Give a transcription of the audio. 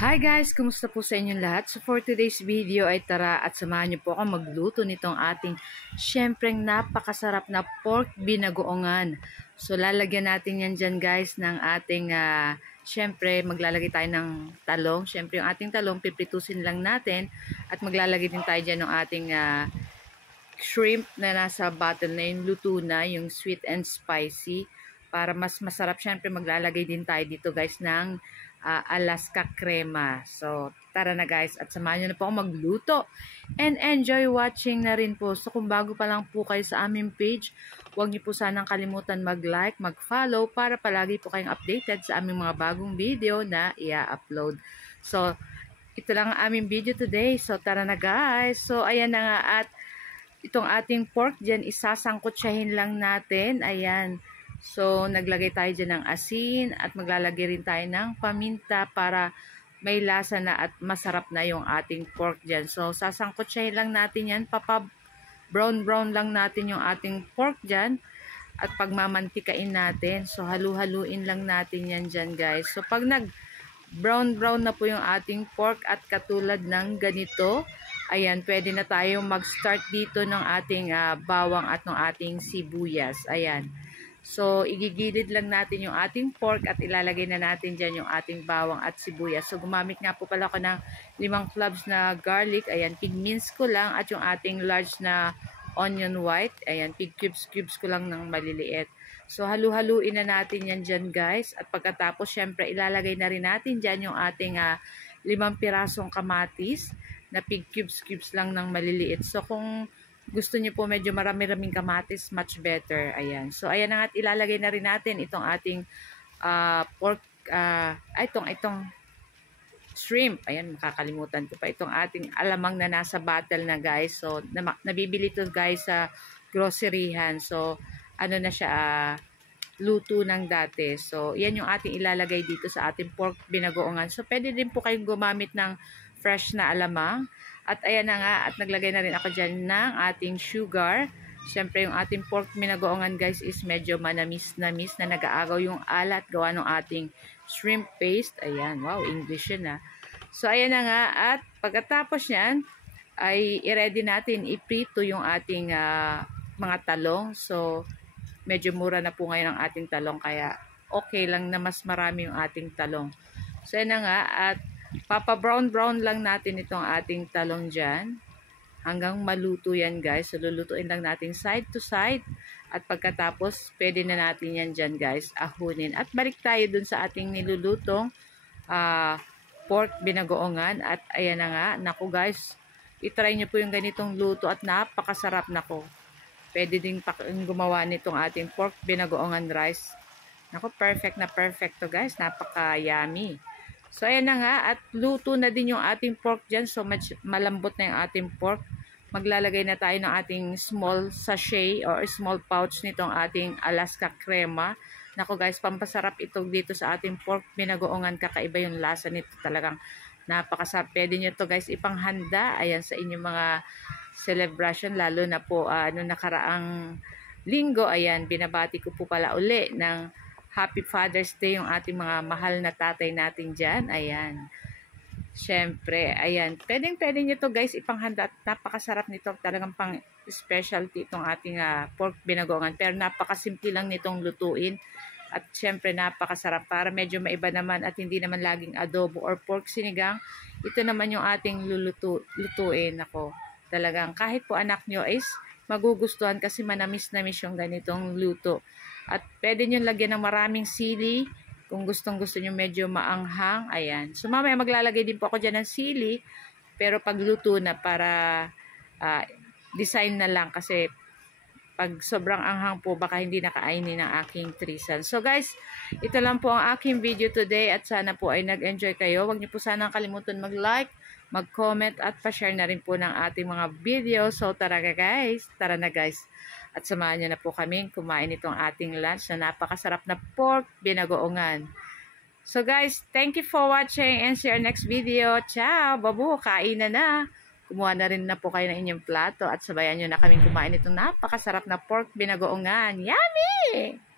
Hi guys! Kumusta po sa inyong lahat? So for today's video ay tara at samahan niyo po ako magluto nitong ating syempreng napakasarap na pork binagoongan. So lalagyan natin yan dyan guys ng ating syempre maglalagay tayo ng talong. Syempre yung ating talong pipritusin lang natin at maglalagay din tayo dyan ng ating shrimp na nasa bottle na yung luto na, yung sweet and spicy. Para mas masarap syempre maglalagay din tayo dito guys ng Alaska crema. So, tara na guys at samahan nyo na po ako magluto. And enjoy watching na rin po. So, kung bago pa lang po kayo sa aming page, huwag niyo po sanang kalimutan mag-like, mag-follow para palagi po kayong updated sa aming mga bagong video na i-upload. So, ito lang ang aming video today. So, tara na guys. So, ayan na nga at itong ating pork dyan, isasangkotsahin lang natin. Ayan. So, naglagay tayo dyan ng asin at maglalagay rin tayo ng paminta para may lasa na at masarap na yung ating pork dyan. So, sasangkotsahin lang natin yan. Brown lang natin yung ating pork dyan at pagmamantikain natin. So, halu-haluin lang natin yan dyan guys. So, pag nag-brown na po yung ating pork at katulad ng ganito, ayan, pwede na tayong mag-start dito ng ating bawang at ng ating sibuyas. Ayan. So, igigilid lang natin yung ating pork at ilalagay na natin dyan yung ating bawang at sibuyas. So, gumamit nga po pala ako ng 5 cloves na garlic. Ayan, pig-mince ko lang at yung ating large na onion white. Ayan, pig-cubes ko lang ng maliliit. So, halu-haluin na natin yan dyan guys. At pagkatapos, syempre, ilalagay na rin natin dyan yung ating 5 pirasong kamatis na pig-cubes lang ng maliliit. So, kung gusto niyo po medyo marami-raming kamatis, much better. Ayan. So, ayan na nga at ilalagay na rin natin itong ating pork, itong shrimp. Ayan, makakalimutan ko pa. Itong ating alamang na nasa bottle na guys. So, nabibili to guys sa groceryhan. So, ano na siya, luto ng dati. So, yan yung ating ilalagay dito sa ating pork binagoongan. So, pwede din po kayong gumamit ng fresh na alamang. At ayan na nga, at naglagay na rin ako dyan ng ating sugar. Siyempre yung ating pork binagoongan guys is medyo manamis-namis na nag-aagaw yung alat gawa ng ating shrimp paste. Ayan, wow, English yun So ayan na nga, at pagkatapos yan, ay i-ready natin, iprito yung ating mga talong. So medyo mura na po ngayon ang ating talong, kaya okay lang na mas marami yung ating talong. So ayan na nga, at papa-brown lang natin itong ating talong dyan. Hanggang maluto yan guys. So lulutuin lang natin side to side. At pagkatapos, pwede na natin yan dyan guys, ahunin. At balik tayo dun sa ating nilulutong pork binagoongan. At ayan na nga, naku guys, itry nyo po yung ganitong luto at napakasarap nako. Pwede din gumawa nitong ating pork binagoongan rice. Naku, perfect na perfect to guys. Napaka-yummy. So, ayan na nga. At luto na din yung ating pork dyan. So, malambot na yung ating pork. Maglalagay na tayo ng ating small sachet or small pouch nitong ating Alaska crema. Naku guys, pampasarap ito dito sa ating pork binagoongan. Kakaiba yung lasa nito. Talagang napakasarap. Pwede nyo to guys ipanghanda. Ayan, sa inyong mga celebration. Lalo na po nakaraang linggo. Ayan, binabati ko po pala uli ng Happy Father's Day yung ating mga mahal na tatay natin dyan. Ayan. Siyempre, ayan. Pwede nyo to guys ipanghanda. Napakasarap nito. Talagang pang specialty itong ating pork binagoongan. Pero napakasimple lang nitong lutuin. At siyempre, napakasarap. Para medyo maiba naman at hindi naman laging adobo or pork sinigang. Ito naman yung ating lutuin. Ako, talagang kahit po anak nyo is magugustuhan kasi manamis-namis yung ganitong luto. At pwede nyo lagyan ng maraming sili kung gustong-gusto nyo medyo maanghang. Ayan. So mamaya maglalagay din po ako dyan ng sili. Pero pagluto na para design na lang. Kasi pag sobrang anghang po baka hindi nakainin ng aking trisan. So guys, ito lang po ang aking video today. At sana po ay nag-enjoy kayo. Huwag nyo po sana kalimutan mag-like, mag-comment at pa-share na rin po ng ating mga video. So tara na guys. At samahan nyo na po kami kumain itong ating lunch na napakasarap na pork binagoongan. So guys, thank you for watching and see our next video. Ciao! Babu, kain na. Kumuha na rin na po kayo ng inyong plato at sabayan nyo na kami kumain itong napakasarap na pork binagoongan. Yummy!